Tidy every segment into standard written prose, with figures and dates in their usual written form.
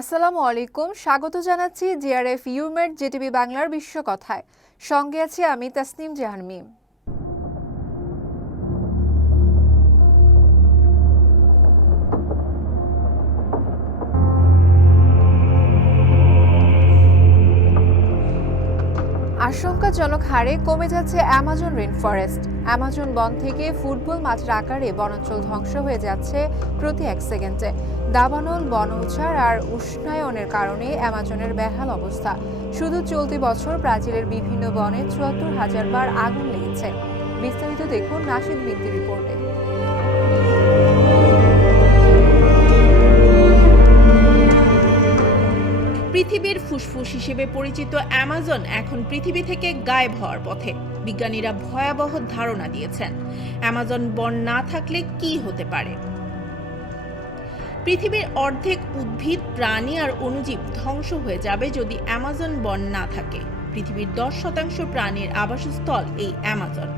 আসসালামু আলাইকুম, স্বাগত জানাচ্ছি জিআরএফ ইউমেট জিটিভি বাংলার বিশ্বকথায়। সঙ্গে আছি আমি তাসনিম জাহান মিম। আশঙ্কাজনক হারে কমে যাচ্ছে অ্যামাজন রেইনফরেস্ট। অ্যামাজন বন থেকে ফুটবল মাঠের আকারে বনাঞ্চল ধ্বংস হয়ে যাচ্ছে প্রতি 1 সেকেন্ডে। দাবানল, বন উজাড় আর উষ্ণায়নের কারণে অ্যামাজনের বেহাল অবস্থা। শুধু চলতি বছর ব্রাজিলের বিভিন্ন বনে ৭৪,০০০ বার আগুন লেগেছে। বিস্তারিত দেখুন নাশিদ বিনতির রিপোর্টে। পৃথিবীর ফুসফুস হিসেবে পরিচিত অ্যামাজন এখন পৃথিবী থেকে গায়েব হওয়ার পথে। বিজ্ঞানীরা ভয়াবহ ধারণা দিয়েছেন, অ্যামাজন বন না থাকলে কি হতে পারে। পৃথিবীর অর্ধেক উদ্ভিদ, প্রাণী আর অণুজীব ধ্বংস হয়ে যাবে যদি অ্যামাজন বন না থাকে। পৃথিবীর 10% প্রাণীর আবাসস্থল এই অ্যামাজন।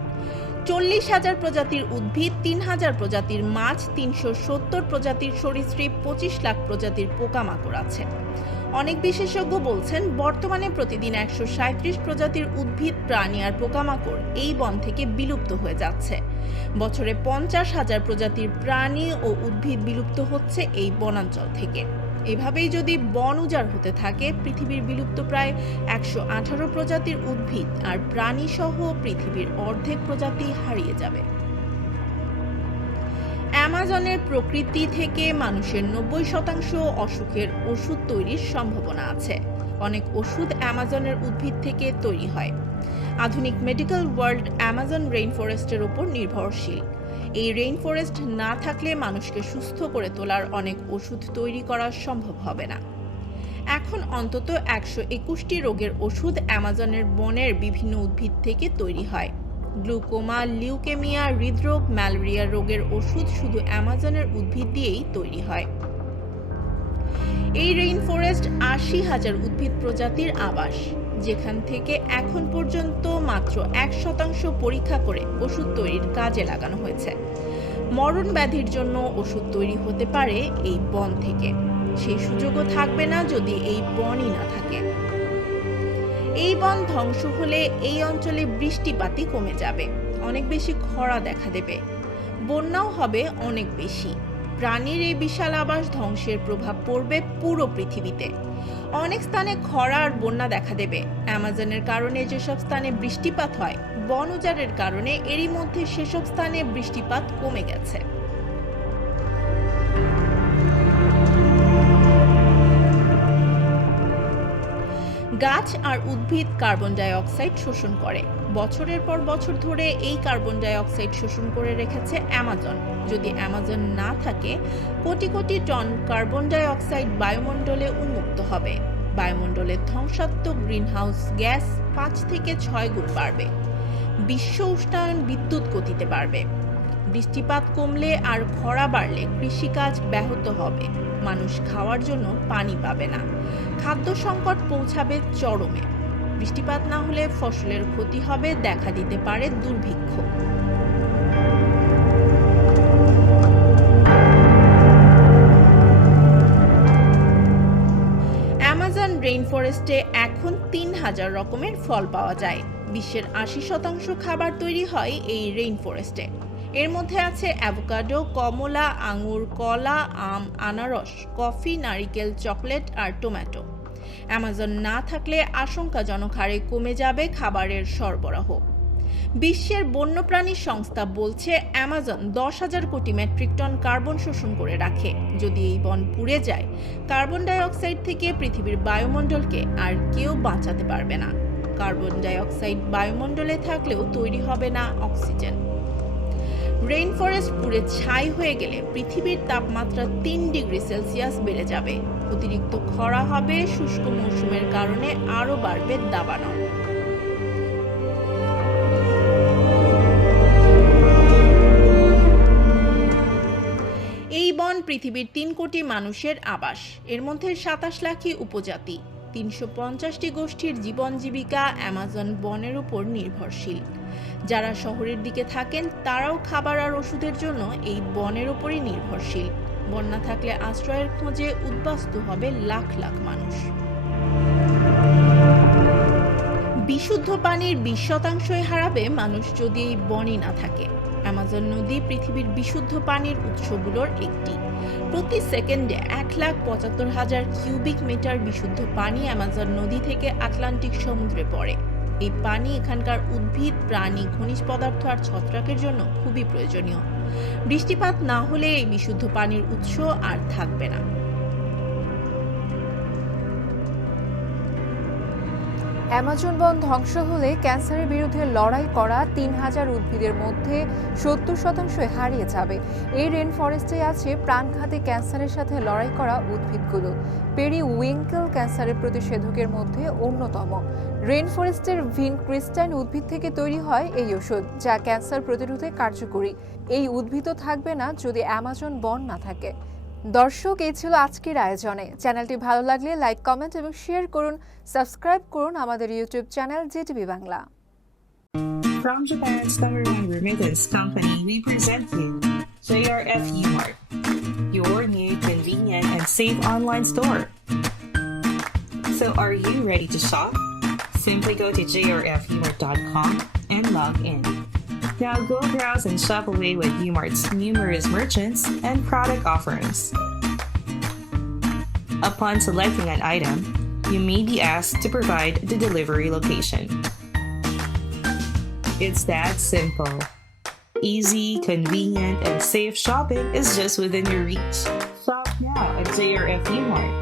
40,000 প্রজাতির উদ্ভিদ, 3,000 প্রজাতির মাছ, 370 প্রজাতির সরীসৃপ, 25 লাখ প্রজাতির পোকামাকড় আছে। অনেক বিশেষজ্ঞ বলছেন, বর্তমানে প্রতিদিন 137 প্রজাতির উদ্ভিদ, প্রাণী আর পোকামাকড় এই বন থেকে বিলুপ্ত হয়ে যাচ্ছে। বছরে 50,000 প্রজাতির প্রাণী ও উদ্ভিদ বিলুপ্ত হচ্ছে এই বনাঞ্চল থেকে। এভাবেই যদি বন উজাড় হতে থাকে, পৃথিবীর বিলুপ্ত প্রায় 118 প্রজাতির উদ্ভিদ আর প্রাণী সহ পৃথিবীর অর্ধেক প্রজাতি হারিয়ে যাবে। অ্যামাজনের প্রকৃতি থেকে মানুষের 90% অসুখের ওষুধ তৈরির সম্ভাবনা আছে। অনেক ওষুধ অ্যামাজনের উদ্ভিদ থেকে তৈরি হয়। আধুনিক মেডিকেল ওয়ার্ল্ড অ্যামাজন রেইনফরেস্টের উপর নির্ভরশীল। এই রেইনফরেস্ট না থাকলে মানুষকে সুস্থ করে তোলার অনেক ওষুধ তৈরি করা সম্ভব হবে না। এখন অন্তত 121টি রোগের ওষুধ অ্যামাজনের বনের বিভিন্ন উদ্ভিদ থেকে তৈরি হয়। গ্লুকোমা, লিউকেমিয়া, হৃদরোগ, ম্যালেরিয়া রোগের ওষুধ শুধু অ্যামাজনের উদ্ভিদ দিয়েই তৈরি হয়। এই রেইনফরেস্ট 80,000 উদ্ভিদ প্রজাতির আবাস, যেখান থেকে এখন পর্যন্ত মাত্র 1% পরীক্ষা করে ওষুধ তৈরির কাজে লাগানো হয়েছে। মরণ ব্যাধির জন্য ওষুধ তৈরি হতে পারে এই বন থেকে। সেই সুযোগও থাকবে না যদি এই বনই না থাকে। এই বন ধ্বংস হলে এই অঞ্চলে বৃষ্টিপাতই কমে যাবে, অনেক বেশি খরা দেখা দেবে, বন্যাও হবে অনেক বেশি। প্রাণীর এই বিশাল আবাস ধ্বংসের প্রভাব পড়বে পুরো পৃথিবীতে। অনেক স্থানে খরা আর বন্যা দেখা দেবে। অ্যামাজনের কারণে যেসব স্থানে বৃষ্টিপাত হয়, বন উজাড়ের কারণে এরই মধ্যে সেসব স্থানে বৃষ্টিপাত কমে গেছে। গাছ আর উদ্ভিদ কার্বন ডাই অক্সাইড শোষণ করে। বছরের পর বছর ধরে এই কার্বন ডাই অক্সাইড শোষণ করে রেখেছে অ্যামাজন। যদি অ্যামাজন না থাকে, crore crore ton carbon die oxide বায়ুমণ্ডলে উন্মুক্ত হবে। বায়ুমণ্ডলের ধ্বংসাত্মক গ্রিনহাউস গ্যাস 5 থেকে 6 গুণ বাড়বে। বিশ্ব উষ্ণায়ন বিদ্যুৎ গতিতে বাড়বে। বৃষ্টিপাত কমলে আর খরা বাড়লে কৃষিকাজ ব্যাহত হবে। মানুষ খাওয়ার জন্য পানি পাবে না। খাদ্য সংকট পৌঁছাবে চরমে। বৃষ্টিপাত না হলে ফসলের ক্ষতি হবে, দেখা দিতে পারে দুর্ভিক্ষ। অ্যামাজন রেইনফরেস্টে এখন 3,000 রকমের ফল পাওয়া যায়। বিশ্বের 80% খাবার তৈরি হয় এই রেইনফরেস্টে। এর মধ্যে আছে অ্যাভোকাডো, কমলা, আঙুর, কলা, আম, আনারস, কফি, নারিকেল, চকলেট আর টমেটো। অ্যামাজন না থাকলে আশঙ্কাজনক হারে কমে যাবে খাবারের সরবরাহ। বিশ্বের বন্যপ্রাণী সংস্থা বলছে, অ্যামাজন 10,000 কোটি মেট্রিক টন কার্বন শোষণ করে রাখে। যদি এই বন পুড়ে যায়, কার্বন ডাই অক্সাইড থেকে পৃথিবীর বায়ুমণ্ডলকে আর কেউ বাঁচাতে পারবে না। কার্বন ডাই অক্সাইড বায়ুমণ্ডলে থাকলেও তৈরি হবে না অক্সিজেন। রেইনফরেস্ট পুড়ে ছাই হয়ে গেলে পৃথিবীর তাপমাত্রা 3 ডিগ্রি সেলসিয়াস বেড়ে যাবে। অতিরিক্ত খরা হবে, শুষ্ক মৌসুমের কারণে আরও বাড়বে দাবানল। এই বন পৃথিবীর 3 কোটি মানুষের আবাস। এর মধ্যে 27 লাখই উপজাতি। 350টি গোষ্ঠীর জীবন জীবিকা অ্যামাজন বনের উপর নির্ভরশীল। যারা শহরের দিকে থাকেন, তারাও খাবার আর ওষুধের জন্য এই বনের উপরই নির্ভরশীল। বন্যা থাকলে আশ্রয়ের খোঁজে উদ্বাস্তু হবে লাখ লাখ মানুষ। বিশুদ্ধ পানির 20% হারাবে মানুষ যদি এই বনই না থাকে। অ্যামাজন নদী পৃথিবীর বিশুদ্ধ পানির উৎসগুলোর একটি। প্রতি সেকেন্ডে 1,75,000 কিউবিক মিটার বিশুদ্ধ পানি অ্যামাজন নদী থেকে আটলান্টিক সমুদ্রে পড়ে। এই পানি এখানকার উদ্ভিদ, প্রাণী, খনিজ পদার্থ আর ছত্রাকের জন্য খুবই প্রয়োজনীয়। বৃষ্টিপাত না হলে এই বিশুদ্ধ পানির উৎস আর থাকবে না। অ্যামাজন বন ধ্বংস হলে ক্যান্সারের বিরুদ্ধে লড়াই করা 3,000 উদ্ভিদের মধ্যে 70% হারিয়ে যাবে। এই রেন ফরেস্টে আছে প্রাণঘাতী ক্যান্সারের সাথে লড়াই করা উদ্ভিদগুলো। পেরি উইঙ্কেল ক্যান্সারের প্রতিষেধকের মধ্যে অন্যতম। রেন ফরেস্টের ভিনক্রিস্টাইন উদ্ভিদ থেকে তৈরি হয় এই ওষুধ, যা ক্যান্সার প্রতিরোধে কার্যকরী। এই উদ্ভিদও থাকবে না যদি অ্যামাজন বন না থাকে। দর্শক, এই ছিল আজকের আয়োজনে। চ্যানেলটি ভালো লাগলে লাইক, কমেন্ট এবং শেয়ার করুন। সাবস্ক্রাইব করুন আমাদের YouTube channel GTV Bangla. From Japan's number one remittance company, we present you JRF Umart, your new convenient and safe online store. So are you ready to shop? Simply go to jrfumart.com and log in. Now go browse and shop away with Umart's numerous merchants and product offerings. Upon selecting an item, you may be asked to provide the delivery location. It's that simple. Easy, convenient, and safe shopping is just within your reach. Shop now at JRF Umart.